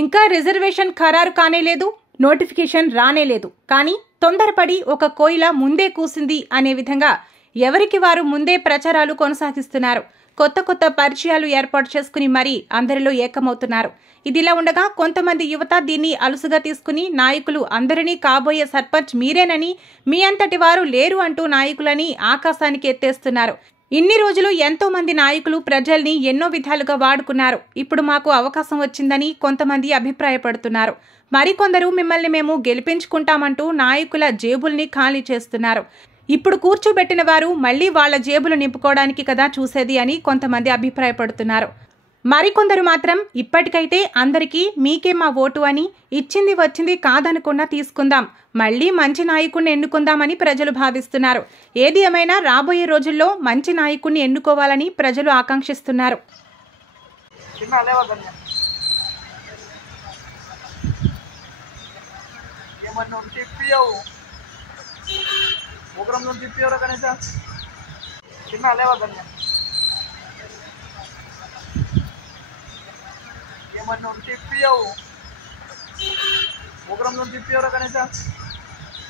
ఇంకా రిజర్వేషన్ ఖరారు కానే లేదు, నోటిఫికేషన్ రానే లేదు. కానీ తొందరపడి ఒక కోయిల ముందే కూసింది అనే విధంగా ఎవరికి వారు ముందే ప్రచారాలు కొనసాగిస్తున్నారు. కొత్త కొత్త పరిచయాలు ఏర్పాటు చేసుకుని మరీ అందరిలో ఏకమవుతున్నారు. ఇదిలా ఉండగా కొంతమంది యువత దీన్ని అలుసుగా తీసుకుని నాయకులు అందరినీ కాబోయే సర్పంచ్ మీరేనని, మీ అంతటి వారు లేరు అంటూ నాయకులని ఆకాశానికి ఎత్తేస్తున్నారు. ఇన్ని రోజులు ఎంతో మంది నాయకులు ప్రజల్ని ఎన్నో విధాలుగా వాడుకున్నారు. ఇప్పుడు మాకు అవకాశం వచ్చిందని కొంతమంది అభిప్రాయపడుతున్నారు. మరికొందరు మిమ్మల్ని మేము గెలిపించుకుంటామంటూ నాయకుల జేబుల్ని ఖాళీ చేస్తున్నారు. ఇప్పుడు కూర్చోబెట్టిన వారు మళ్లీ వాళ్ల జేబులు నింపుకోవడానికి కదా చూసేది అని కొంతమంది అభిప్రాయపడుతున్నారు. మరికొందరు మాత్రం ఇప్పటికైతే అందరికీ మీకే మా ఓటు అని, ఇచ్చింది వచ్చింది కాదనకుండా తీసుకుందాం, మళ్లీ మంచి నాయకుడిని ఎన్నుకుందామని ప్రజలు భావిస్తున్నారు. ఏది ఏమైనా రాబోయే రోజుల్లో మంచి నాయకుడిని ఎన్నుకోవాలని ప్రజలు ఆకాంక్షిస్తున్నారు. ఏమన్నా చెప్పియావు, ఉగ్రం తిప్పియవరా కనీస